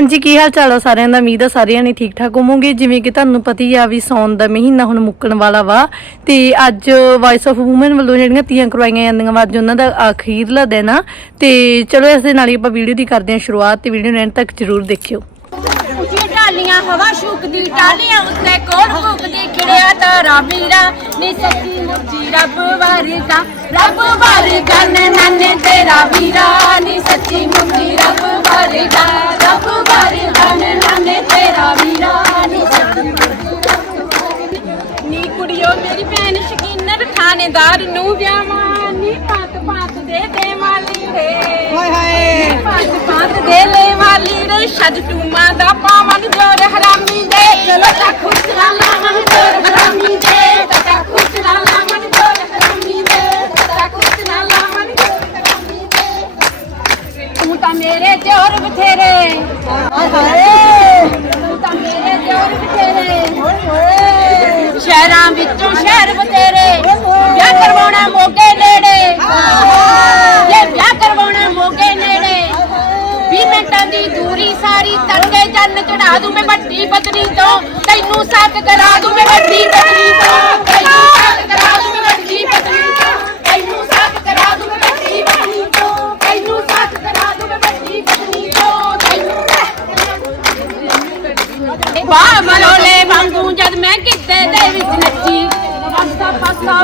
ਹਾਂਜੀ, ਕੀ ਹਾਲ ਚਾਲ ਆ ਸਾਰਿਆਂ ਦਾ? ਉਮੀਦ ਆ ਸਾਰਿਆਂ ਨੇ ਠੀਕ ਠਾਕ ਹੋਵੋਗੇ। ਜਿਵੇਂ ਕਿ ਤੁਹਾਨੂੰ ਪਤਾ ਹੀ ਆ ਵੀ ਸੌਣ ਦਾ ਮਹੀਨਾ ਹੁਣ ਮੁੱਕਣ ਵਾਲਾ ਵਾ। ਤੇ ਅੱਜ ਵਾਇਸ ਆਫ ਵੂਮਨ ਵੱਲੋਂ ਜਿਹੜੀਆਂ ਤੀਆਂ ਕਰਵਾਈਆਂ ਜਾਂਦੀਆਂ ਵਾ, ਅੱਜ ਉਹਨਾਂ ਦਾ ਅਖੀਰਲਾ ਦਿਨ ਆ। ਤੇ ਚਲੋ, ਇਸ ਦੇ ਨਾਲ ਹੀ ਆਪਾਂ ਵੀਡੀਓ ਦੀ ਕਰਦੇ ਹਾਂ ਸ਼ੁਰੂਆਤ ਤੇ ਵੀਡੀਓ ਨੂੰ ਐਂਡ ਤੱਕ ਜ਼ਰੂਰ ਦੇਖਿਓ। ਢਾਲੀਆਂ ਹਵਾ ਸ਼ੂਕਦੀ ਟਾਲੀਆਂ ਉੱਤੇ ਕੋਲ ਭੁਗਦੀ ਖਿੜਿਆ ਤਾਰਾ ਮੀਰਾ ਨੀ ਸੱਚੀ ਮੁੱਚੀ ਰੱਬ ਵਰਗਾ। ਰੱਬ ਵਰਗਾ ਨੰਨੇ ਤੇਰਾ ਵੀਰਾ ਨੀ ਸੱਚੀ ਮੁੱਚੀ ਰੱਬ ਵਰਗਾ। ਰੱਬ ਵਰਗਾ ਨੰਨੇ ਤੇਰਾ ਵੀਰਾ ਨੀ ਸੱਚੀ ਨੀ ਕੁੜੀਓ ਮੇਰੀ ਭੈਣ ਸ਼ਕੀਨਰ ਥਾਣੇਦਾਰ ਨੂੰ ਵਿਆਹਾਂ ਨੀ ਪਾਤ ਪਾਤ ਦੇ ਦੇ ਮਾਲੀ ਰੇ ਹਾਏ। ਹਾਏ ਪਾਤ ਪਾਤ ਦੇ ਲੈ ਵਾਲੀ ਰੇ ਛੱਜ ਟੂਮਾ ਦਾ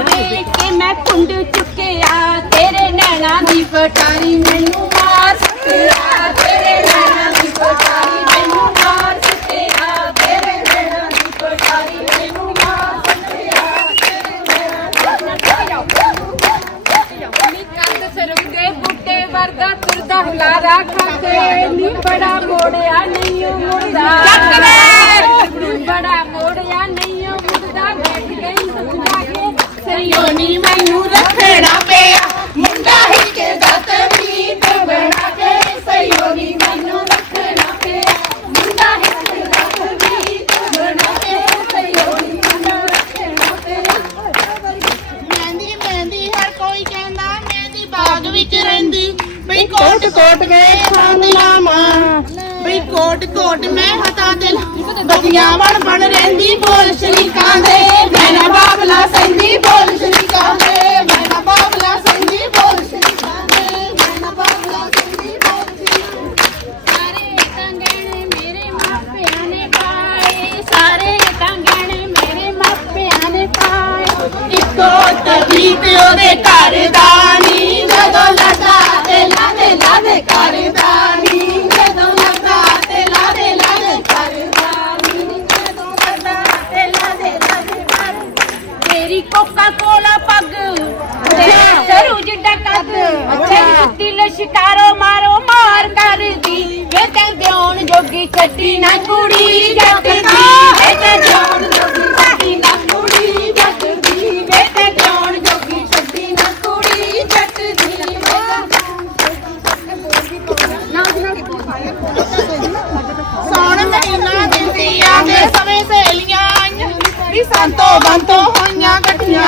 ਵੇਖ ਕੇ ਮੈਂ ਕੁੰਡ ਚੁੱਕਿਆ ਤੇਰੇ ਨੈਣਾ ਦੀ ਪਟਾਰੀ ਮੈਨੂੰ ਬਗੀਆਂ ਵਣ ਬਣ ਰਹਿੰਦੀ ਬੋਲ ਸ਼ਰੀਕਾਂ ਦੇ ਮੈਂ ਨਾ ਬਾਬਲਾ ਸੈਂਦੀ ਬੋਲ ਸ਼ਰੀਕਾਂ ਦੇ ਮੈਂ ਨਾ ਬਾਬਲਾ ਸੈਂਦੀ ਬੋਲ ਸ਼ਰੀਕਾਂ ਦੇ ਮੈਂ ਨਾ ਬਾਬਲਾ ਸੈਂਦੀ ਬੋਲ ਸ਼ਰੀਕਾਂ ਸਾਰੇ ਕੰਗਣ ਮੇਰੇ ਮਾਪਿਆਂ ਨੇ ਪਾਏ। ਸਾਰੇ ਕੰਗਣ ਮੇਰੇ ਮਾਪਿਆਂ ਨੇ ਪਾਏ। ਇੱਕੋ ਤਬੀਤ ਉਹਦੇ ਘਰ ਦਾ ਨੀ। ਜਦੋਂ ਲਗਾ ਦੇ ਲਾਦੇ ਲਾਦੇ ਕਰਦਾ ਦਿਲ ਸ਼ਿਕਾਰੋ ਮਾਰੋ, ਮਾਰ ਕਰਦੀ। ਵੇ ਤੇ ਦਿਉਣ ਜੋਗੀ ਛੱਡੀ ਨਾ ਕੁੜੀ ਜੱਟ ਦੀ। ਵੇ ਤੇ ਦਿਉਣ ਜੋਗੀ ਵੀ ਸੰਤੋ ਬੰਤੋ ਹੋਈਆਂ ਇਕੱਠੀਆਂ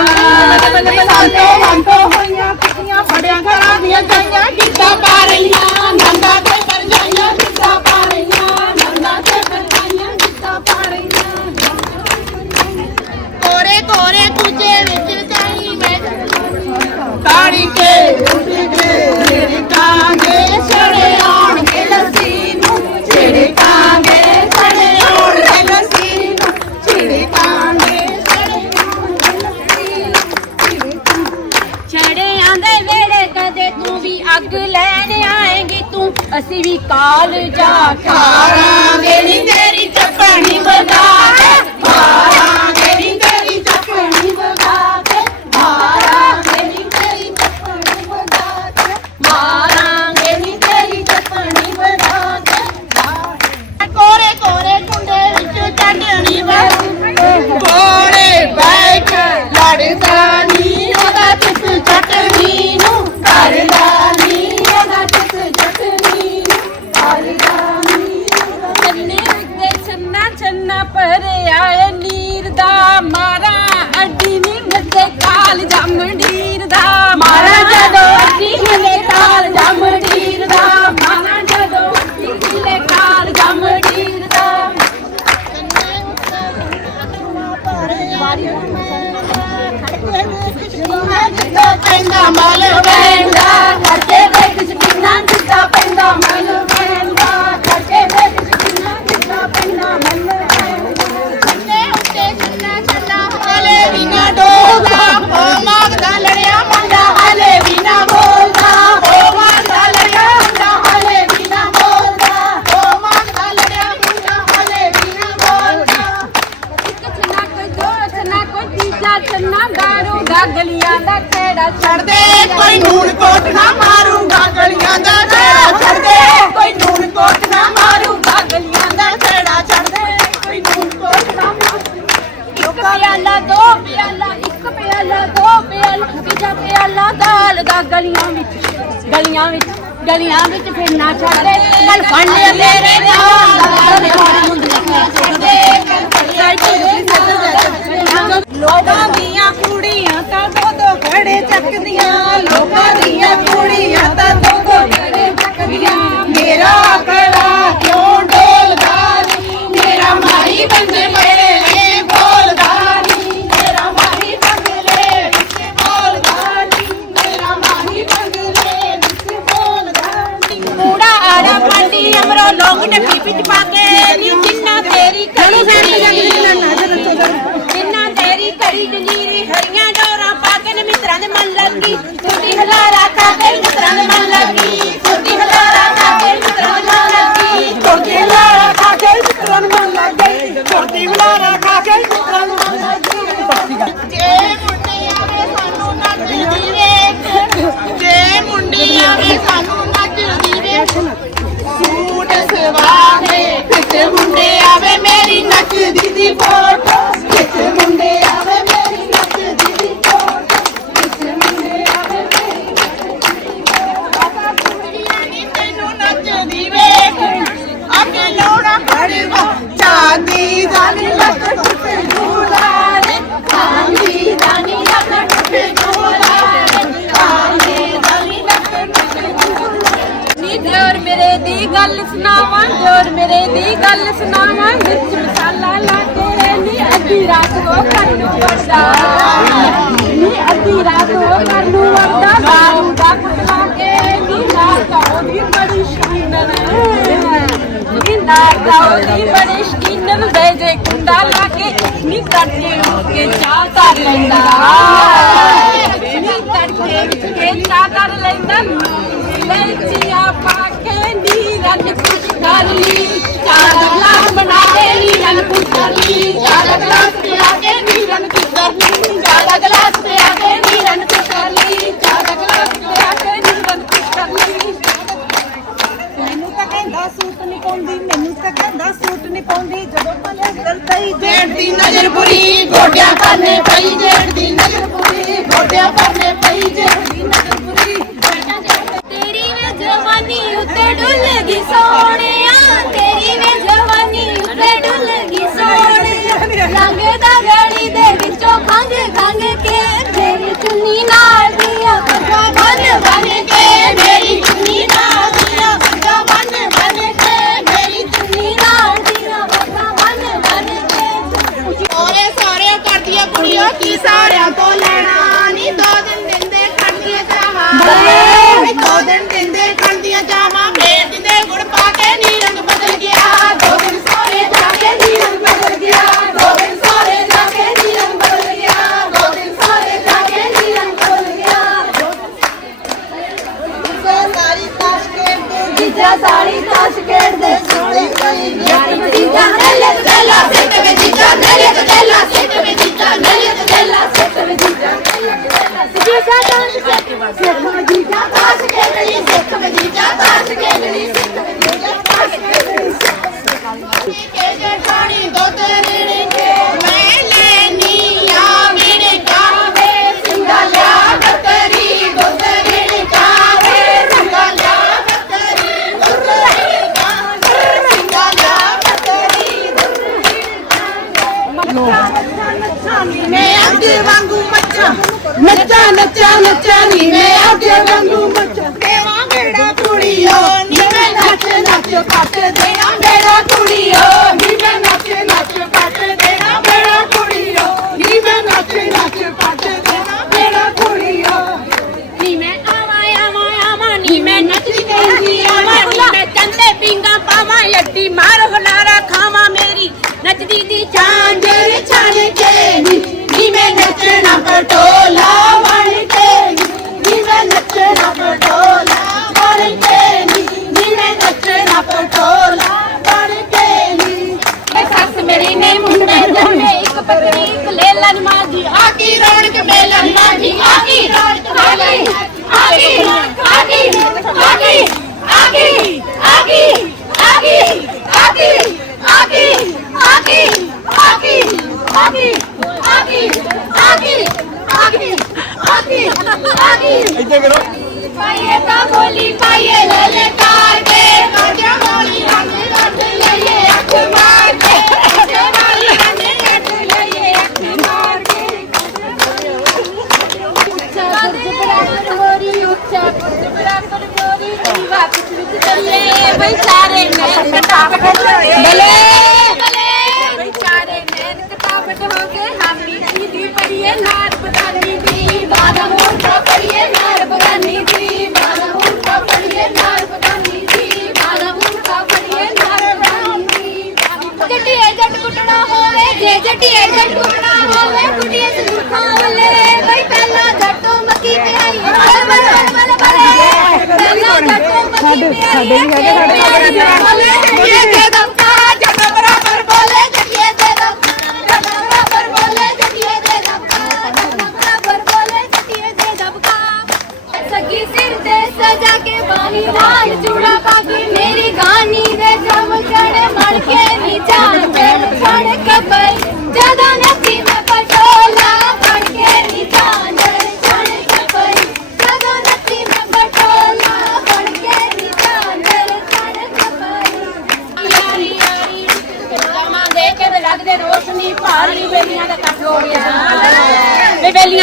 ਸੰਤੋ ਬੰਤੋ ਹੋਈਆਂ ਇਕੱਠੀਆਂ ਬੜਿਆਂ ਘਰਾਂ ਦੀਆਂ ਜਾਈਆਂ ਕਿੱਦਾਂ ਪਾ ਰਹੀਆਂ, ਨੰਦਾ ਤੇ ਪਰਜਾਈਆਂ ਕਿੱਦਾਂ ਪਾ ਰਹੀਆਂ, ਨੰਦਾ ਤੇ ਪਰਜਾਈਆਂ ਕਿੱਦਾਂ ਪਾ ਰਹੀਆਂ। ਕੋਰੇ ਕੋਰੇ ਕੁਝੇ ਵਿੱਚ ਚਾਈ ਮੈਂ। ਤਾੜੀ ਕੇ ਉੱਠ ਕੇ, ਮੇਰੇ ਕਾਂਗੇ ਅਸੀਂ ਵੀ ਕਾਲ ਜਾ ਖਾਰਾਂਗੇ ਨੀ ਕੋਈ ਨੂਨ ਕੋਟ ਨਾ ਮਾਰੂਗਾ ਗਲੀਆਂ ਦਾ ਛੇੜਾ ਛੱਡ ਦੇ ਕੋਈ ਨੂਨ ਕੋਟ ਨਾ ਮਾਰੂਗਾ ਗਲੀਆਂ ਦਾ ਛੇੜਾ ਛੱਡ ਦੇ ਕੋਈ ਨੂਨ ਕੋਟ ਨਾ ਇੱਕ ਪਿਆਲਾ, ਦੋ ਪਿਆਲਾ, ਇੱਕ ਪਿਆਲਾ, ਦੋ ਪਿਆਲਾ, ਤੀਜਾ ਪਿਆਲਾ ਦਾਲ ਦਾ ਗਲੀਆਂ ਵਿੱਚ। ਗਲੀਆਂ ਵਿੱਚ ਗਲੀਆਂ ਵਿੱਚ ਫਿਰ ਨਾ ਛੱਡੇ ਕੱਲ ਫੜ ਲਿਆ ਤੇਰੇ ਨਾਲ। ਲੋਕਾਂ ਦੀਆਂ ਘੜੇ ਚੱਕਦੀਆਂ ਲੋਕਾਂ ਦੀਆਂ ਕੁੜੀਆਂ ਤਾਂ ਦੋ ਦੋ ਘੜੇ ਚੱਕਦੀਆਂ। ਮੇਰਾ ਕੜਾ ਕਿਉਂ ਡੋਲਦਾ ਨੀ? ਮੇਰਾ ਮਾਈ ਬੰਦੇ ਮੇਰੇ ਬੋਲਦਾ ਨੀ। ਮੇਰਾ ਮਾਈ ਬੰਗਲੇ ਵਿੱਚ ਬੋਲਦਾ ਨੀ। ਮੇਰਾ ਮਾਈ ਬੰਗਲੇ ਵਿੱਚ ਬੋਲਦਾ ਨੀ। ਕੂੜਾ ਆੜਾ ਪਾਂਡੀ ਅਮਰੋ ਲੋਕ ਡੱਬੀ ਵਿੱਚ ਪਾ ਕੇ ਨੀ ਜਿੰਨਾ ਤੇਰੀ ਕੜੀ ਜੰਗਲੀ ਜਿੰਨਾ ਹਲਾਰਾ ਮਿੱਤਰਾਂ ਦੇ ਮਨ ਲੱਗੀ ਛੋਟੀ ਹਲਾਰਾ ਖਾ ਮਿੱਤਰਾਂ ਦੇ ਮਨ ਲੱਗੀ। ਛੋਟੀ ਲਾਰਾ ਖਾ ਮਿੱਤਰਾਂ ਨੂੰ ਮਨ ਲੱਗ ਗਈ ਛੋਟੀ ਲਾਰਾ ਮਿੱਤਰਾਂ ਨੂੰ ਮਨ ਲੱਗ। ਜੇ ਮੁੰਡੀ ਆਵੇ ਸਾਨੂੰ ਨੱਚਦੀ ਵੇਖ, ਜੇ ਮੁੰਡੀ ਆਵੇ ਸਾਨੂੰ ਨੱਚਦੀ ਵੇਖ, ਸੂਟ ਸਵਾ ਕਿਤੇ ਮੁੰਡੇ ਆਵੇ ਮੇਰੀ ਨੱਚਦੀ ਦੀ ਫੋਟੋ ਕਿਤੇ ਮੁੰਡੇ ਗੱਲ ਸੁਣਾਵਾਂ ਮਿਰਚ ਮਸਾਲਾ ਲਾ ਕੇ ਨੀ ਅੱਧੀ ਰਾਤ ਕੋ ਘਰ ਨੂੰ ਵਰਦਾ। ਨੀ ਅੱਧੀ ਰਾਤ ਕੋ ਘਰ ਨੂੰ ਵਰਦਾ ਦਾਰੂ ਦਾ ਖੁਲਾ ਕੇ ਨੀ ਨਾਰ ਦਾ ਉਹਦੀ ਬੜੀ ਸ਼ਕੀਨ ਨੀ ਨਾਰ ਦਾ ਉਹਦੀ ਬੜੀ ਸ਼ਕੀਨ ਦੇ ਜੇ ਕੁੰਡਾ ਲਾ ਕੇ ਨੀ ਤੜਕੇ ਉੱਠ ਕੇ ਚਾਹ ਕਰ ਲੈਂਦਾ। ਨੀ ਤੜਕੇ ਉੱਠ ਕੇ ਚਾਹ ਕਰ ਲੈਂਦਾ। ਲੈਚੀਆਂ ਪਾ ਕੇ ਨੀਰਨ ਕੁਛ ਕਰ ਲਈ। ਨੀਰਨ ਕੁਛ ਕਰ ਲਈ ਚਾਹ ਦਾ ਗਲਾਸ ਪਿਆ ਕੇ ਨੀਰਨ ਕੁਛ ਕਰ ਲਈ ਚਾਹ ਦਾ ਗਲਾਸ ਪਿਆ ਕੇ ਨੀਰਨ ਕੁਛ ਕਰ ਲਈ ਚਾਹ ਦਾ ਗਲਾਸ ਪਿਆ ਕੇ ਨੀਰਨ ਕੁਛ ਕਰ ਲਈ ਮੈਨੂੰ ਤਾਂ ਕਹਿੰਦਾ ਸੂਟ ਨਹੀਂ ਪਾਉਂਦੀ, ਮੈਨੂੰ ਤਾਂ ਕਹਿੰਦਾ ਸੂਟ ਨਹੀਂ ਪਾਉਂਦੀ, ਜਦੋਂ ਪਲਿਆ ਗਲਤਈ ਜੇੜ ਦੀ ਨਜ਼ਰ ਬੁਰੀ, ਗੋਡਿਆਂ ਕਰਨੇ ਪਈ ਜੇੜ ਦੀ ਨਜ਼ਰ ਬੁਰੀ, ਗੋਡਿਆਂ ਕਰਨੇ ਪਈ ਜੇੜ ਦੀ ਨਜ਼ਰ ਬੁਰੀ। ਤੇਰੀ ਵੇ ਜਵਾਨੀ ਉੱਤੇ ਡੁੱਲਗੀ ਸੋਹਣਿਆ, ਤੇਰੀ ਵੇ ਜਵਾਨੀ ਉੱਤੇ ਡੁੱਲਗੀ ਸੋਹਣਿਆ ਲੰਘਦਾ ਸਾਡੇ ਵੀ ਹੈਗੇ ਜੱਟੀਏ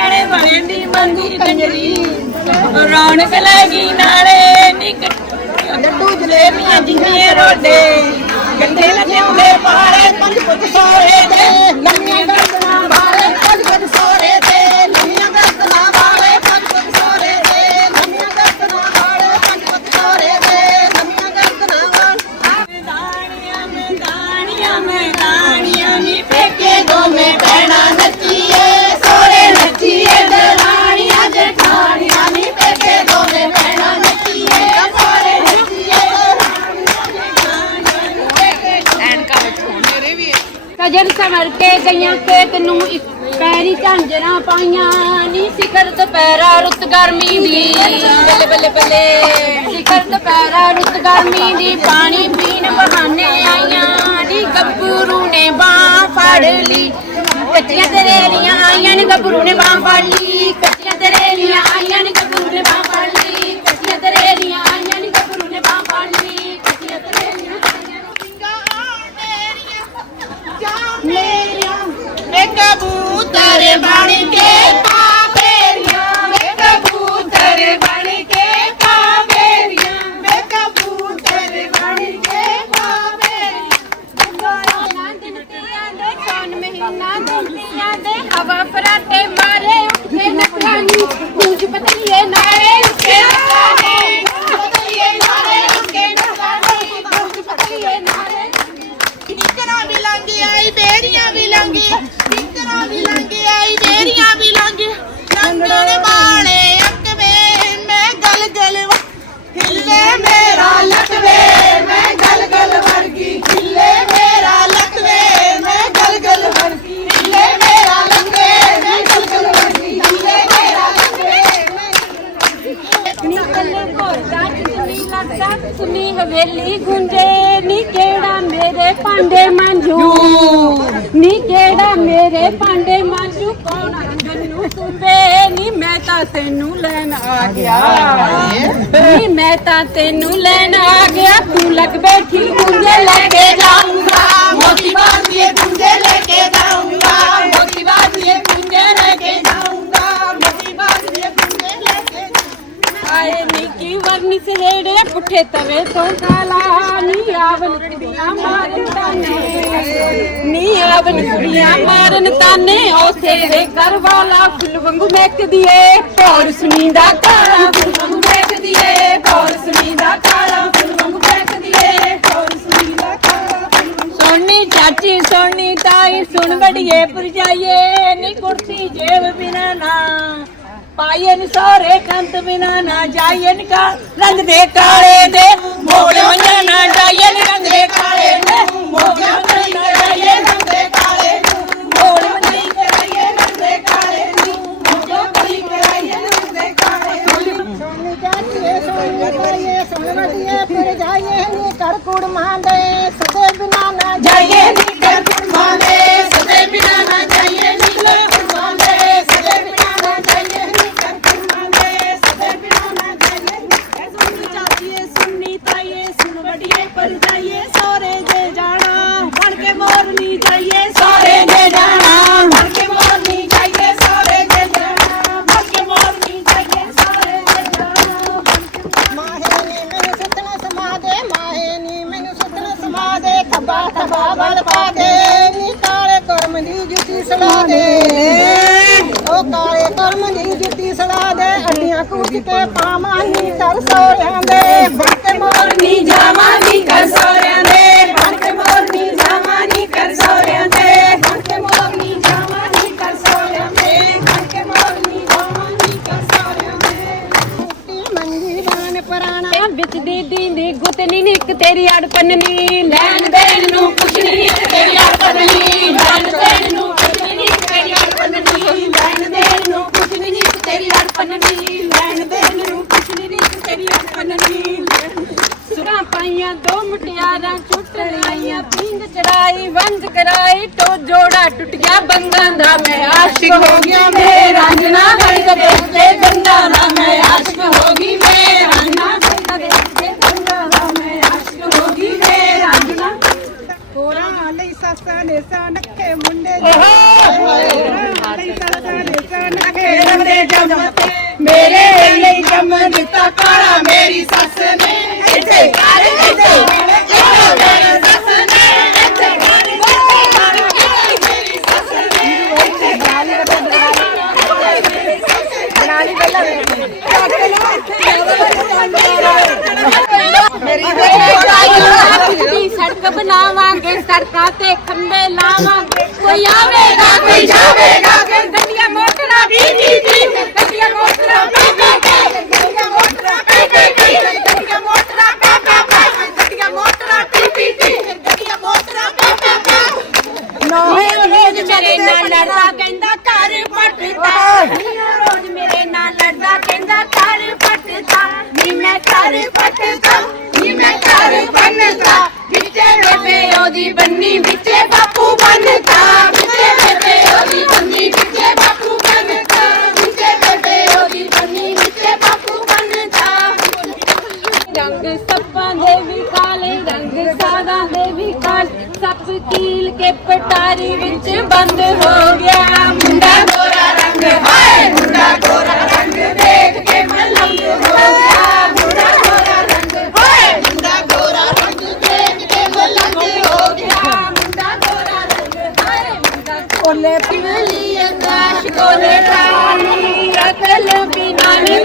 ਨਿਆਣੇ ਬਣੇ ਦੀ ਮੰਦੀ ਕੰਜਰੀ। ਰੌਣਕ ਲੱਗੀ ਨਾਲੇ ਨਿਕ ਲੱਡੂ ਜਲੇਬੀਆਂ ਜਿੰਨੇ ਰੋਡੇ। ਗੰਦੇ ਲੱਗੇ ਹੁੰਦੇ ਪਾਰੇ, ਪੰਜ ਪੁੱਤ ਸੋਹੇ ਦੇ ਲੰਮੀਆਂ ਗਈਆਂ ਖੇਤ ਨੂੰ, ਇੱਕ ਪੈਰੀ ਝਾਂਜਰਾਂ ਪਾਈਆਂ, ਨੀ ਸਿਖਰ ਦੁਪਹਿਰਾ ਰੁੱਤ ਗਰਮੀ ਦੀ। ਬੱਲੇ ਬੱਲੇ ਬੱਲੇ। ਸਿਖਰ ਦੁਪਹਿਰਾ ਰੁੱਤ ਗਰਮੀ ਦੀ, ਪਾਣੀ ਪੀਣ ਬਹਾਨੇ ਆਈਆਂ, ਨੀ ਗੱਭਰੂ ਨੇ ਬਾਹ ਫੜ ਲਈ। ਕੱਚੀਆਂ ਤਰੇਲੀਆਂ ਆਈਆਂ, ਨੀ ਗੱਭਰੂ ਨੇ ਬਾਹ ਫੜ ਲਈ। ਕੱਚੀਆਂ ਤਰੇਲੀਆਂ ਆਈਆਂ, ਨੀ ਗੱਭਰੂ ਨੇ ਬਾਹ ਫੜ ਲਈ। ਕੱਚੀਆਂ ਤਰੇਲੀਆਂ ਆਈਆਂ, ਨੀ ਗੱਭਰੂ ਨੇ ਬਾਹ ਫੜ ਲਈ। ਕੱਚੀਆਂ ਤਰੇਲੀਆਂ ਆਈਆਂ, ਨੀ ਮੇਰੀਆਂ ਵੇ ਕਬੂਤਰ ਬਣ ਕੇ ਪਾਵੇਰੀਆਂ ਵੇ ਕਬੂਤਰ ਬਣ ਕੇ ਪਾਵੇਰੀਆਂ ਵੇ ਕਬੂਤਰ ਬਣ ਕੇ ਪਾਵੇਰੀਆਂ ਦਿਨਤੀਆਂ ਦੇ ਕੌਣ ਮਹੀਨਾ ਦਿਨਤੀਆਂ ਦੇ ਹਵਾ ਫਰਾਟੇ ਮਾਰੇ, ਉੱਠੇ ਨਕਰਾਨੀ ਪੂੰਝ ਪਤਲੀਏ ਨਾਰੇ ਉੱਠੇ ਨਕਰਾਨੀ ਪਤਲੀਏ ਨਾਰੇ ਉੱਠੇ ਨਕਰਾਨੀ ਪੂੰਝ ਪਤਲੀਏ ਨਾਰੇ ਟੀਚਰਾਂ ਵੀ ਲੰਘ ਆਈ ਬੇਰੀਆਂ ਵੀ ਲੰਘੀ ਟੀਚਰਾਂ ਵੀ ਲੰਘ ਆਈ ਬੇਰੀਆਂ ਵੀ ਲੰਘ ਲੰਘਣ ਵਾਲੇ ਅਕਵੇ ਮੈਂ ਗਲ ਗਲ ਹਿੱਲੇ ਮੇਰਾ ਲਕਵੇ ਮੈਂ ਗਲ ਗਲ ਵਰਗੀ ਹਿੱਲੇ ਮੇਰਾ ਲਕਵੇ ਮੈਂ ਗਲ ਗਲ ਵਰਗੀ ਹਿੱਲੇ ਮੇਰਾ ਲਕਵੇ ਮੈਂ ਗਲ ਗਲ ਵਰਗੀ ਹਿੱਲੇ ਮੇਰਾ ਲਕਵੇ ਨਿਕਲੇ ਕੋਦਾ ਜਿੰਨੀ ਲੱਗਦਾ ਸੁਨੀ ਗੁੰਜੇ, ਨੀ ਕਿਹੜਾ ਮੇਰੇ ਪਾਂਡੇ ਮਾਂਜੂ? ਨੀ ਕਿਹੜਾ ਮੇਰੇ ਪਾਂਡੇ ਮਾਂਜੂ? ਕੌਣ ਅੰਗਨ ਸੁੰਬੇ ਨੀ ਮੈਂ ਤਾਂ ਤੈਨੂੰ ਲੈਣ ਆ ਗਿਆ। ਨੀ ਮੈਂ ਤਾਂ ਤੈਨੂੰ ਲੈਣ ਆ ਗਿਆ। ਤੂੰ ਲੱਗ ਬੈਠੀ ਗੁੰਜੇ ਲੈ ਕੇ ਜਾਊਂਗਾ। ਮੋਤੀ ਬਾਦੀਏ ਗੁੰਜੇ ਲੈ ਕੇ ਜਾਊਂਗਾ। ਮੋਤੀ ਬਾਦੀਏ ਗੁੰਜੇ ਲੈ ਕੇ ਜਾਊਂਗਾ। ਮੋਤੀ ਬਾਦੀਏ ਗੁੰਜੇ ਲੈ ਕੇ ਆਏ ਨੀ ਸਹੇੜੇ ਪੁੱਠੇ ਤਵੇ ਤੋਂ। ਕਾਲਾ ਨੀ ਆਵਲ ਕੁੜੀਆਂ ਮਾਰਦਾ ਨੇ ਨੀ ਆਵਨ ਕੁੜੀਆਂ ਮਾਰਨ ਤਾਨੇ, ਉਸੇ ਦੇ ਘਰ ਵਾਲਾ ਫੁੱਲ ਵਾਂਗੂ ਮਹਿਕਦੀ ਏ ਪੌੜ ਸੁਨੀਂਦਾ ਕਾਲਾ ਫੁੱਲ ਵਾਂਗੂ ਮਹਿਕਦੀ ਏ ਪੌੜ ਸੁਨੀਂਦਾ ਕਾਲਾ ਫੁੱਲ ਵਾਂਗੂ ਮਹਿਕਦੀ ਏ ਪੌੜ ਸੁਨੀਂਦਾ ਕਾਲਾ ਸੋਨੀ ਚਾਚੀ, ਸੋਨੀ ਤਾਈ, ਸੁਣ ਬੜੀਏ ਪਰਜਾਈਏ ਨੀ ਕੁਰਸੀ ਜੇਬ ਬਿਨਾ ਨਾ। ਪਾਈਏ ਨੀ ਸੋਰੇ ਕੰਤ ਬਿਨਾ ਨਾ ਜਾਈਏ ਨੀ ਕਾ ਰੰਗ ਦੇ ਕਾਲੇ ਦੇ ਮੋੜ ਮੰਨੇ ਨਾ ਜਾਈਏ ਨੀ। ਰੰਗ ਦੇ ਕਾਲੇ ਦੇ ਮੋੜ ਮੰਨੇ ਨਾ ਜਾਈਏ। ਰੰਗ ਦੇ ਕਾਲੇ ਦੇ ਮੋੜ ਮੰਨੇ ਕਰਾਈਏ। ਰੰਗ ਦੇ ਕਾਲੇ ਦੀ ਜੋ ਕਰੀ ਕਰਾਈਏ। ਰੰਗ ਦੇ ਕਾਲੇ ਸੋਨੀ ਚਾਚੀਏ ਸੋਨੀ ਕਰੀਏ ਸੁਣ ਵਡੀਏ ਫਿਰ ਜਾਈਏ ਨੀ। ਕਰ ਕੁੜ ਮਾਂਦੇ ਸਦੇ ਬਿਨਾ ਨਾ ਜਾਈਏ। ਨੀ ਕਰ ਕੁਰਬਾਨੇ ਸਦੇ ਬਿਨਾ ਮੰਗੀ ਬਾਨ ਪਰਾਣਾ ਵਿੱਚ ਦੀ ਦੀ ਗੁੱਤਨੀ ਨੀ, ਇੱਕ ਤੇਰੀ ਅੜਪਨਨੀ ਲੈਣ ਦੇਣ ਨੂੰ ਕੁਛ ਨਹੀਂ ਇੱਕ ਤੇਰੀ ਅੜਪਨਨੀ ਲੈਣ ਦੇਣ ਨੂੰ ਕੁਛ ਨਹੀਂ ਇੱਕ ਤੇਰੀ ਅੜਪਨਨੀ ਲੈਣ ਦੇਣ ਨੂੰ ਕੁਛ ਨਹੀਂ ਇੱਕ ਤੇਰੀ ਅੜਪਨਨੀ ਲੈਣ ਦੇਣ ਨੂੰ ਕੁਛ ਨਹੀਂ ਇੱਕ ਤੇਰੀ ਅੜਪਨਨੀ ਸੁਰਾਂ ਪਾਈਆਂ ਦੋ ਮੁਟਿਆਰਾਂ ਛੁੱਟ ਲਾਈਆਂ ਪਿੰਗ ਚੜਾਈ ਵੰਜ ਕਰਾਈ ਟੋ ਜੋੜਾ ਟੁੱਟ ਗਿਆ ਬੰਗਾਂ ਦਾ ਮੈਂ ਆਸ਼ਿਕ ਹੋ ਗਿਆ ਮੈਂ ਰਾਂਝਣਾ ਗੜ ਦੇਖਦੇ ਬੰਦਾ ਦਾ ਮੈਂ ਆਸ਼ਿਕ ਹੋ ਗਈ ਮੈਂ ਰਾਂਝਣਾ ਗੜ ਦੇਖਦੇ ਬੰਦਾ ਦਾ ਮੈਂ ਆਸ਼ਿਕ ਹੋ ਗਈ ਮੈਂ ਰਾਂਝਣਾ ਹੋਰਾਂ ਲਈ ਸੱਸਾਂ ਨੇ ਸਨੱਖੇ ਮੁੰਡੇ ਹੋਰਾਂ ਲਈ ਸੱਸਾਂ ਨੇ ਸਨੱਖੇ ਮੁੰਡੇ ਜੰਮਤੇ ਮੇਰੇ ਲਈ ਜੰਮ ਦਿੱਤਾ ਕਾਲਾ ਮੇਰੀ ਸੱਸ ਨੇ ਇੱਥੇ ਕਰ ਇੱਥੇ ਮੇਰੀ ਸੱਸ ਨੇ ਇੱਥੇ ਕਰ ਮੇਰੀ ਸੱਸ ਨੇ ਇੱਥੇ ਨਾਲੀ ਬੱਲਾ ਮੇਰੀ ਦੀ ਬਣਾਵਾਂਗੇ ਸੜਕਾਂ ਤੇ, ਖੰਭੇ ਲਾਵਾਂਗੇ। ਕੋਈ ਆਵੇਗਾ, ਕੋਈ ਜਾਵੇਗਾ ਗੱਡੀਆਂ ਮੋਟਰਾਂ ਦੀ ਦੀ ਦੀ ਗੱਡੀਆਂ ਕੋਲੇ ਪਿਮਲੀ ਆਕਾਸ਼ ਕੋਲੇ ਕਾਲੀ ਅਕਲ ਬਿਨਾ ਨੀ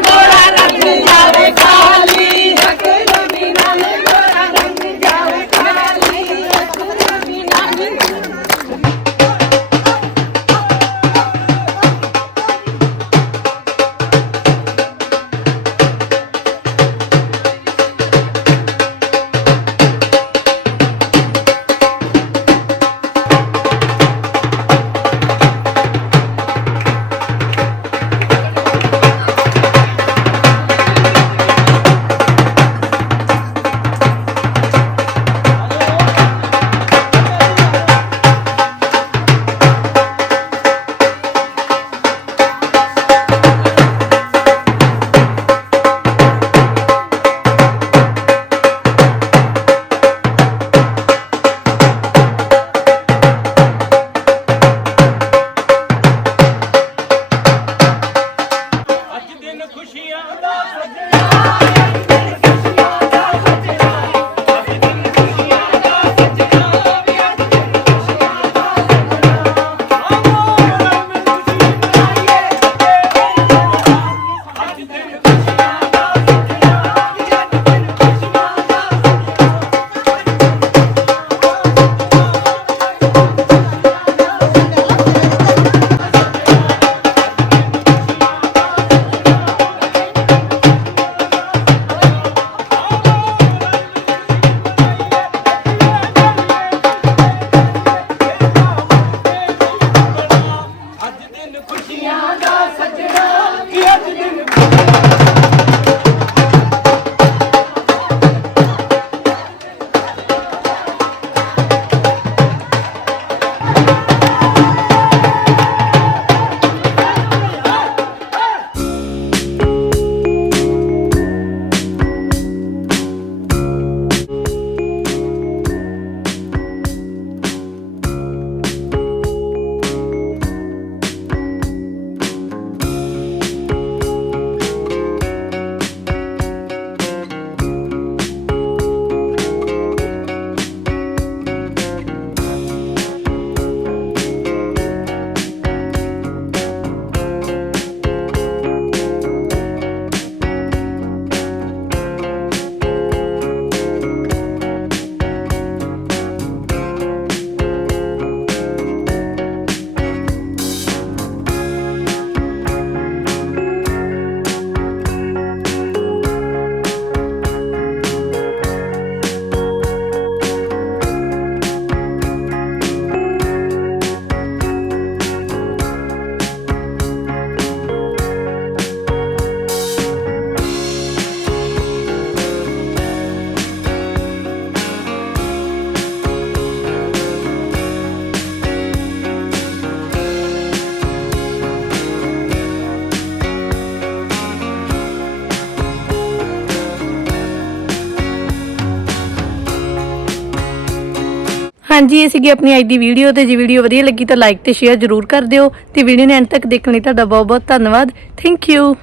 ਹਾਂਜੀ, ਇਹ ਸੀਗੀ ਆਪਣੀ ਅੱਜ ਦੀ ਵੀਡੀਓ ਤੇ ਜੇ ਵੀਡੀਓ ਵਧੀਆ ਲੱਗੀ ਤਾਂ ਲਾਈਕ ਤੇ ਸ਼ੇਅਰ ਜ਼ਰੂਰ ਕਰ ਦਿਓ ਤੇ ਵੀਡੀਓ ਨੂੰ ਐਂਡ ਤੱਕ ਦੇਖਣ ਲਈ ਤੁਹਾਡਾ ਬਹੁਤ ਬਹੁਤ ਧੰਨਵਾਦ। Thank you